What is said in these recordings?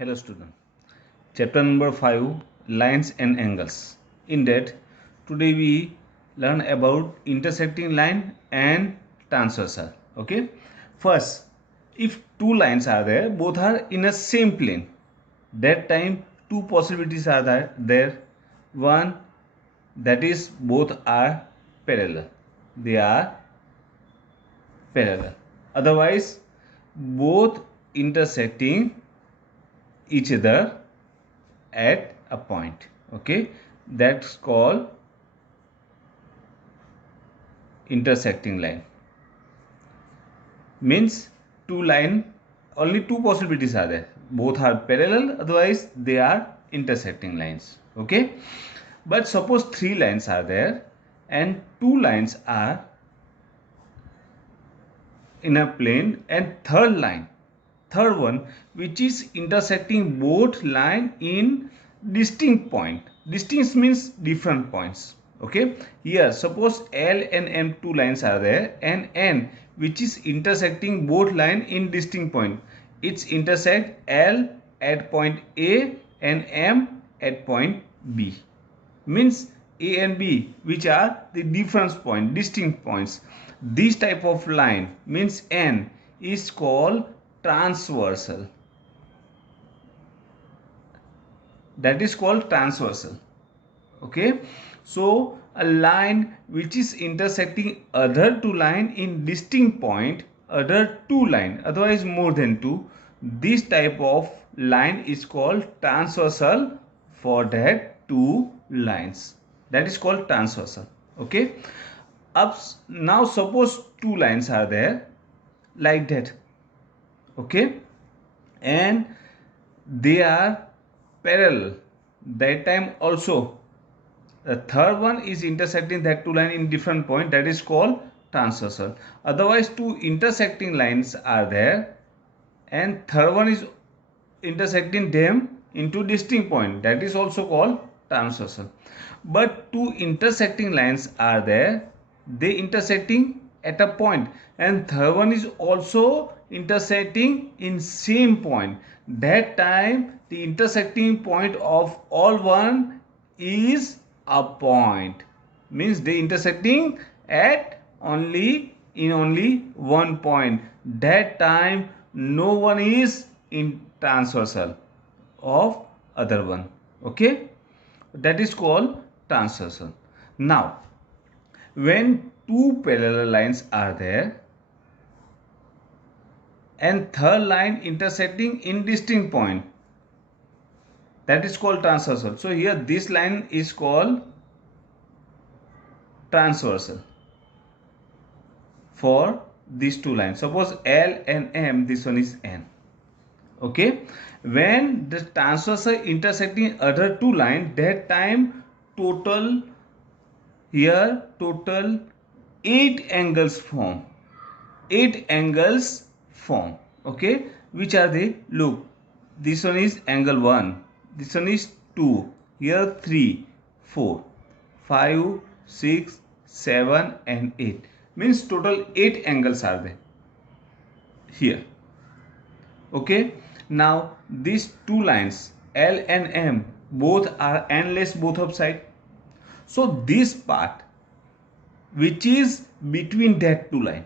Hello student. Chapter number 5, Lines and Angles. In that, today we learn about intersecting line and transversal. Okay. First, if two lines are there, both are in a same plane. That time two possibilities are there. One, that is both are parallel. They are parallel. Otherwise, both intersecting each other at a point. Okay, that's called intersecting line. Means only two possibilities are there, both are parallel, otherwise they are intersecting lines. Okay, but suppose three lines are there and two lines are in a plane, and third one which is intersecting both line in distinct point. Distinct means different points. Okay, here suppose L and M two lines are there, and N which is intersecting both line in distinct point. It's intersect L at point A and M at point B. Means A and B which are the difference point, distinct points. This type of line means N is called transversal. That is called transversal. Okay, so a line which is intersecting other two line in distinct point, other two line, otherwise more than two, this type of line is called transversal for that two lines. That is called transversal. Okay, now suppose two lines are there like that. Okay, and they are parallel. That time also the third one is intersecting that two line in different point, that is called transversal. Otherwise two intersecting lines are there and third one is intersecting them into distinct point, that is also called transversal. But two intersecting lines are there, they intersecting at a point, and third one is also intersecting in same point. That time the intersecting point of all one is a point. Means they intersecting at only one point. That time no one is in transversal of other one. Okay, that is called transversal. Now when two parallel lines are there and third line intersecting in distinct point, that is called transversal. So here this line is called transversal for these two lines. Suppose L and M, this one is N. Okay, when the transversal intersecting other two lines, that time total 8 angles form. 8 angles form. Okay, which are they? Look, this one is angle 1, this one is 2, here 3, 4, 5, 6, 7 and 8. Means total 8 angles are there here. Okay, now these two lines L and M both are endless both of side. So this part which is between that two line,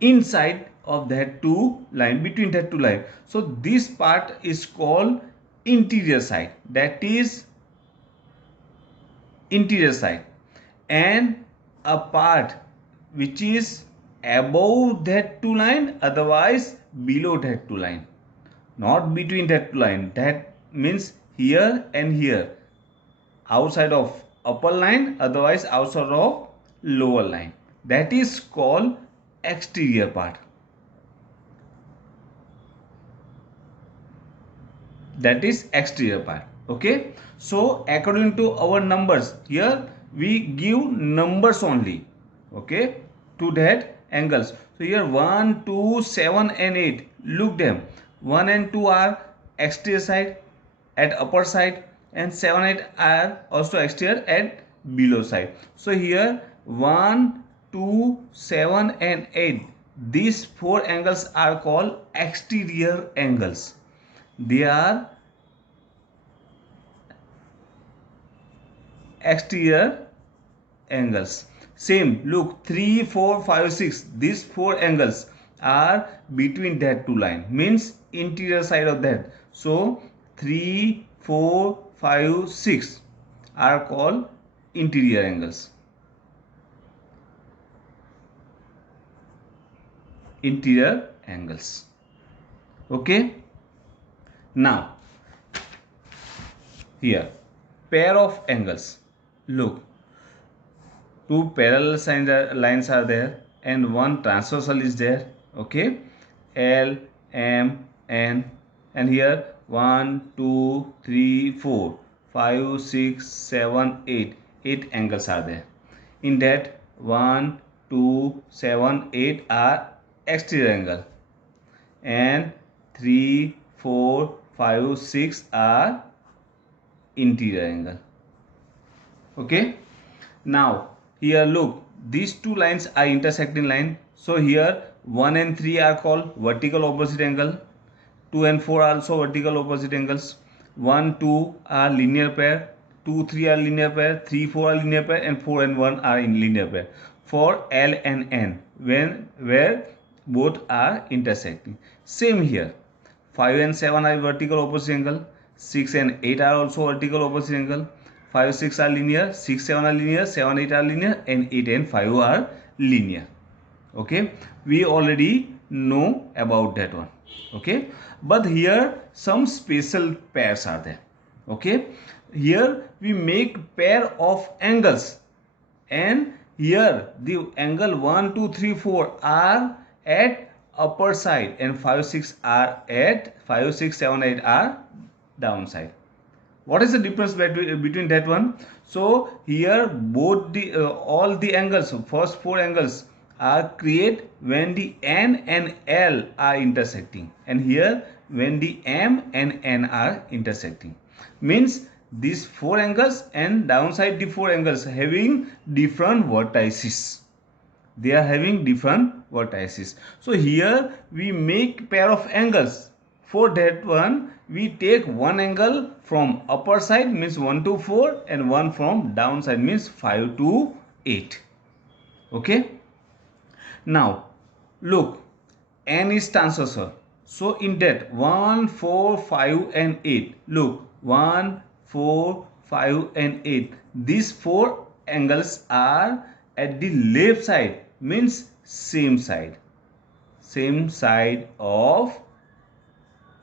inside of that two line, between that two line, so this part is called interior side, that is interior side. And a part which is above that two line, otherwise below that two line, not between that two line. That means here and here, outside of upper line, otherwise outside of lower line, that is called exterior part. That is exterior part. Okay, so according to our numbers, here we give numbers only. Okay, to that angles. So here 1, 2, 7 and 8, look them, 1 and 2 are exterior side at upper side, and 7 8 are also exterior at below side. So here 1, 2, 7 and 8, these four angles are called exterior angles. they are exterior angles. Same, look, 3, 4, 5, 6. These 4 angles are between that two line, means interior side of that. So 3, 4, 5, 6 are called interior angles. Interior angles. Okay. Now here pair of angles. Look, two parallel lines are there and one transversal is there. Okay, L, M, N, and here 1, 2, 3, 4, 5, 6, 7, 8. 8 angles are there. In that 1, 2, 7, 8 are exterior angle, and 3, 4, 5, 6 are interior angle. Okay. Now here look, these two lines are intersecting line. So here 1 and 3 are called vertical opposite angle. 2 and 4 are also vertical opposite angles. 1, 2 are linear pair. 2, 3 are linear pair. 3, 4 are linear pair, and 4 and 1 are in linear pair. For L and N, where both are intersecting. Same here. 5 and 7 are vertical opposite angle. 6 and 8 are also vertical opposite angle. 5, 6 are linear. 6, 7 are linear. 7, 8 are linear. And 8 and 5 are linear. Okay. We already know about that one. Okay. But here some special pairs are there. Okay. Here we make pair of angles. And here the angle 1, 2, 3, 4 are at upper side, and 5, 6 are at 5, 6, 7, 8 are downside. What is the difference between that one? So here both the all the angles, first 4 angles are created when the N and L are intersecting, and here when the M and N are intersecting. Means these 4 angles and downside the 4 angles having different vertices. They are having different vertices. So here we make pair of angles. For that one we take one angle from upper side, means 1 to 4, and one from downside, means 5 to 8. Okay. Now look, N is transversal. So in that 1, 4, 5 and 8. Look, 1, 4, 5 and 8. These 4 angles are at the left side, means same side. Same side of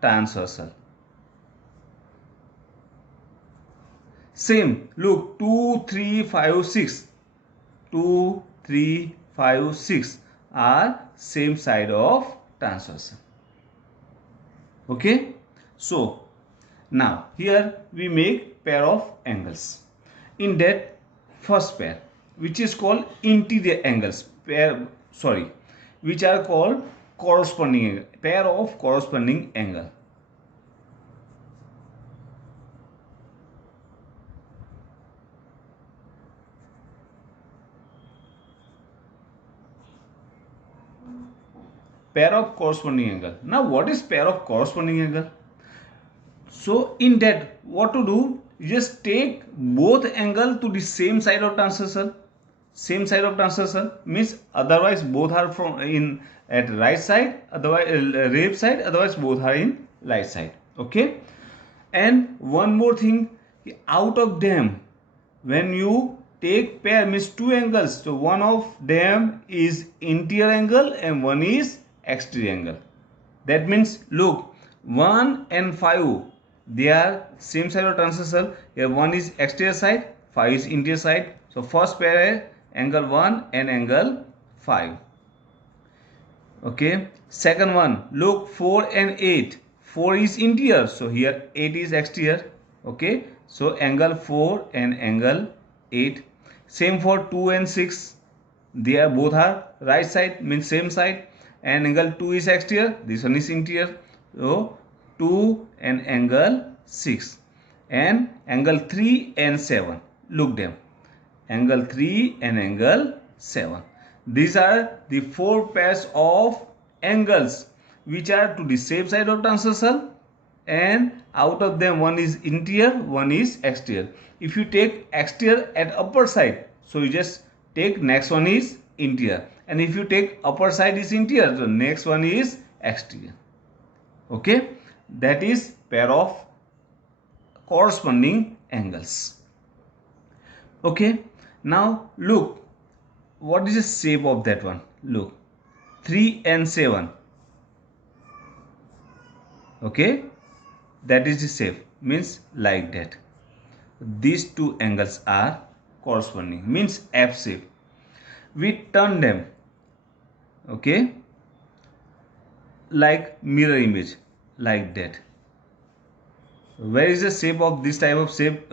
transversal. Same, look, 2, 3, 5, 6. 2, 3, 5, 6 are same side of transversal. Okay. So now here we make pair of angles. In that first pair, which is called interior angles, which are called corresponding pair of corresponding angle. Pair of corresponding angle. Now what is pair of corresponding angle? So in that, what to do? You just take both angle to the same side of transversal. Same side of transversal means otherwise both are from in at right side, otherwise left side, otherwise both are in right side. Okay. And one more thing, out of them, when you take pair, means two angles, so one of them is interior angle and one is exterior angle. That means look, 1 and 5, they are same side of transversal. Here 1 is exterior side, 5 is interior side. So first pair angle 1 and angle 5. Okay. Second one, look, 4 and 8. 4 is interior, so here 8 is exterior. Okay. So angle 4 and angle 8. Same for 2 and 6. They are both are right side, means same side. And angle 2 is exterior, this one is interior. So 2 and angle 6. And angle 3 and 7. Look them. Angle 3 and angle 7. These are the 4 pairs of angles which are to the same side of transversal and out of them one is interior, one is exterior. If you take exterior at upper side, so you just take next one is interior, and if you take upper side is interior, so next one is exterior. Okay, that is pair of corresponding angles. Okay, now look, what is the shape of that one? Look, 3 and 7. Okay, that is the shape, means like that. These two angles are corresponding, means F shape. We turn them, okay, like mirror image, like that. Where is the shape of this type of shape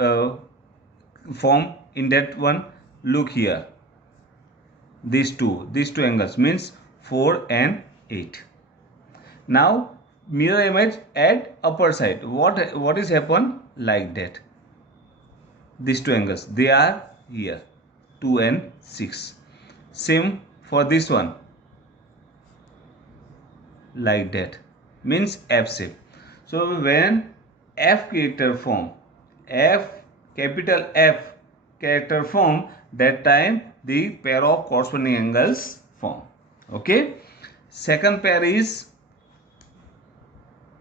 form in that one? Look here, these two angles means 4 and 8. Now mirror image at upper side, what is happen? Like that. These two angles, they are here, 2 and 6. Same for this one, like that, means F shape. So when F character form, capital F character form, that time the pair of corresponding angles form. Okay, second pair is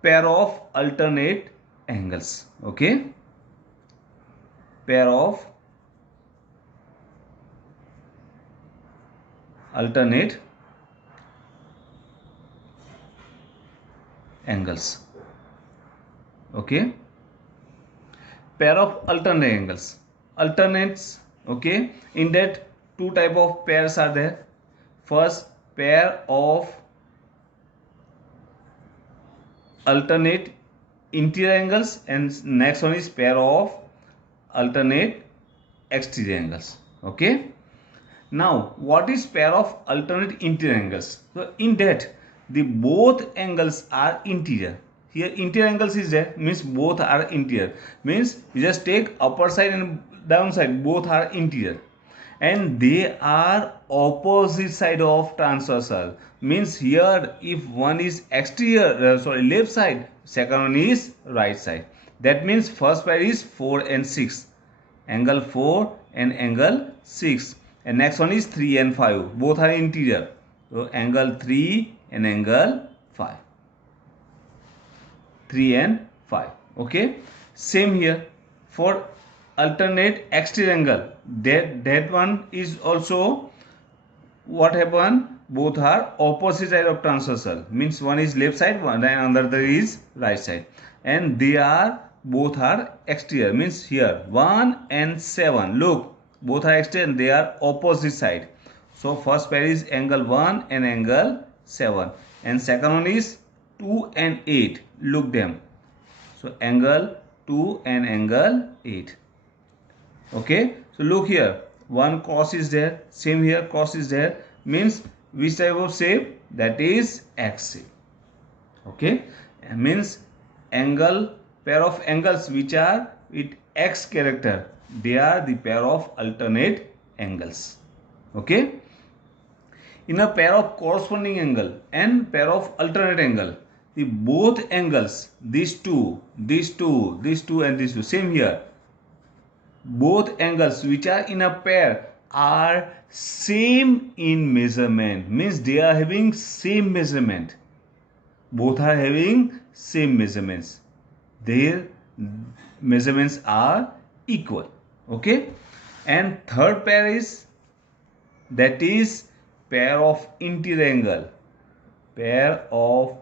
pair of alternate angles. Okay, pair of alternate angles. Okay, pair of alternate angles, alternates. Okay, in that two type of pairs are there. First, pair of alternate interior angles, and next one is pair of alternate exterior angles. Okay, now what is pair of alternate interior angles? So in that the both angles are interior. Here interior angles is there, means both are interior, means you just take upper side and down side, both are interior, and they are opposite side of transversal, means here if one is exterior left side, second one is right side. That means first pair is 4 and 6, angle 4 and angle 6, and next one is 3 and 5, both are interior, so angle 3 and angle 5, 3 and 5. Okay, same here for alternate exterior angle, that one is also what happen, both are opposite side of transversal, means one is left side, one and another is right side, and they are both are exterior, means here 1 and 7, look, both are exterior and they are opposite side. So first pair is angle 1 and angle 7, and second one is 2 and 8, look them, so angle 2 and angle 8. Okay, so look here, one cross is there, same here cross is there, means which type of shape? That is X shape. Okay, means angle, pair of angles which are with X character, they are the pair of alternate angles. Okay, in a pair of corresponding angle and pair of alternate angle, the both angles, these two and these two, same here, both angles which are in a pair are same in measurement, means they are having same measurement, both are having same measurements, their measurements are equal. Okay, and third pair is, that is pair of interior angle, pair of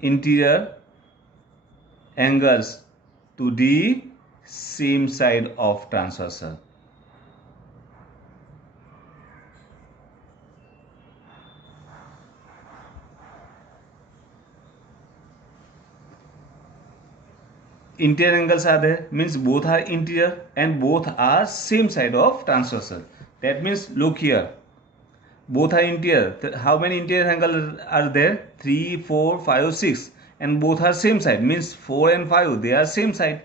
interior angles to the same side of transversal. Interior angles are there, means both are interior and both are same side of transversal. That means look here, both are interior. How many interior angles are there? 3, 4, 5, 6, and both are same side, means 4 and 5 they are same side,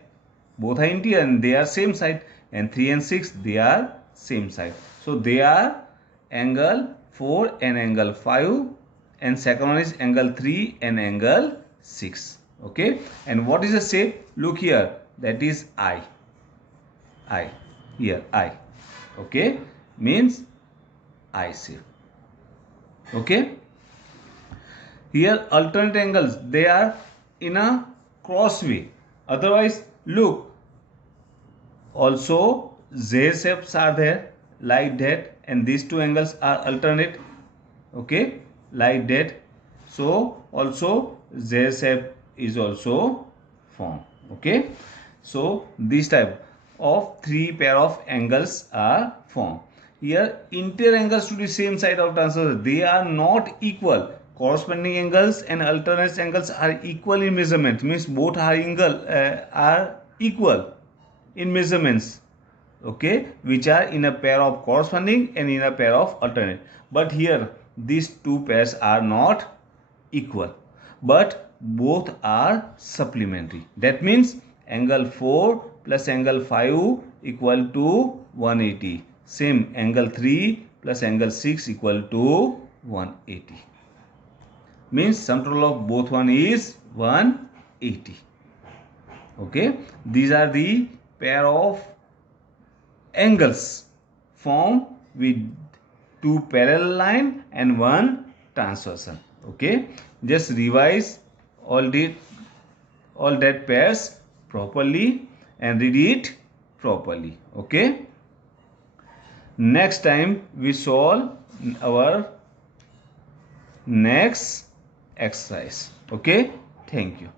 both are interior and they are same side, and 3 and 6 they are same side. So they are angle 4 and angle 5 and second one is angle 3 and angle 6. Okay, and what is the shape? Look here, that is I here, I. Okay, means I shape. Okay, here alternate angles, they are in a cross way. Otherwise, look, also Z shapes are there like that, and these two angles are alternate. Okay, like that. So also Z shape is also formed. Okay, so this type of three pair of angles are formed. Here interior angles to the same side of transversal, they are not equal. Corresponding angles and alternate angles are equal in measurement, means both are equal in measurements, okay, which are in a pair of corresponding and in a pair of alternate. But here these two pairs are not equal, but both are supplementary. That means angle 4 plus angle 5 equal to 180. Same angle 3 plus angle 6 equal to 180. Means sum total of both one is 180. Okay, these are the pair of angles formed with two parallel line and one transversal. Okay, just revise all that pairs properly and read it properly. Okay, next time we solve our next exercise. Okay, thank you.